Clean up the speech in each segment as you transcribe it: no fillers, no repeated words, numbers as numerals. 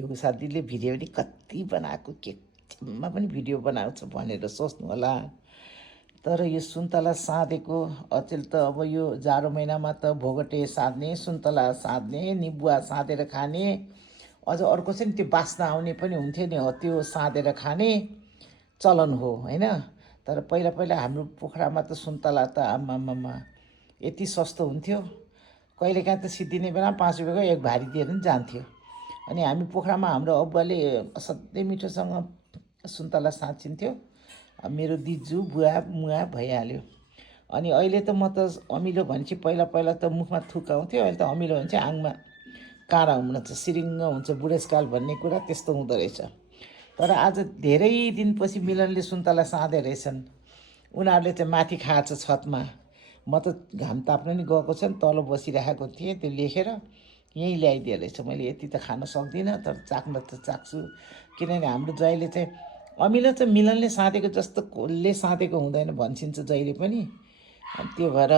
फेरिको साथीले भिडियो पनि कति बनाएको केमा पनि भिडियो बनाउँछ भनेर सोच्नु होला। तर यो सुन्तला साँधेको अचेल त अब यो जाडो महिनामा त भोगटे साध्ने, सुन्तला साध्ने, निबुवा साँधेर खाने, अझ अर्को चाहिँ त्यो बास्ना आउने पनि हुन्थ्यो नि, हो त्यो साँधेर खाने चलन हो होइन। तर पहिला पहिला हाम्रो पोखरामा त सुन्तला त आमामा यति सस्तो हुन्थ्यो, कहिलेकाहीँ त सिद्धिने बेला 5 रुपियाँको एक भारी दिएर पनि जान्थ्यो। अनि हामी पोखरामा हाम्रो अब्बाले असाध्यै मिठोसँग सुन्तला साँचिन्थ्यो। मेरो दिजु बुवा मुवा भइहाल्यो। अनि अहिले त म त अमिलो भनेपछि पहिला पहिला त मुखमा थुकाउँथ्यो, अहिले त अमिलो भने चाहिँ आङमा काँडा हुन्छ, सिरिङ्ग हुन्छ, बुढेसकाल भन्ने कुरा त्यस्तो हुँदो रहेछ। तर आज धेरै दिनपछि मिलनले सुन्तला साँधे रहेछन्। उनीहरूले चाहिँ माथि खाएछ छतमा, म त घाम ताप्न नि गएको छ नि, तल बसिरहेको थिएँ, त्यो लेखेर यहीँ ल्याइदिए रहेछ। मैले यति त खान सक्दिनँ, तर चाख्न त चाख्छु, किनभने हाम्रो जहिले चाहिँ अमिलो चाहिँ मिलनले साँधेको जस्तो कसले साँधेको हुँदैन भन्छिन्छ जहिले पनि। त्यो भएर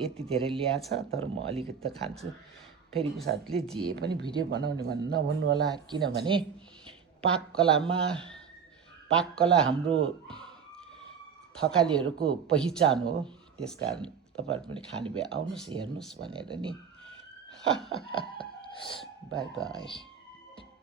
यति धेरै ल्याएछ, तर म अलिकति त खान्छु। फेरिको साथीले जे पनि भिडियो बनाउने भन्नु नभन्नु होला, किनभने पाककला हाम्रो थकालीहरूको पहिचान हो। त्यसकारण तपाईँहरू पनि खाने भए आउनुहोस्, हेर्नुहोस् भनेर नि। By by.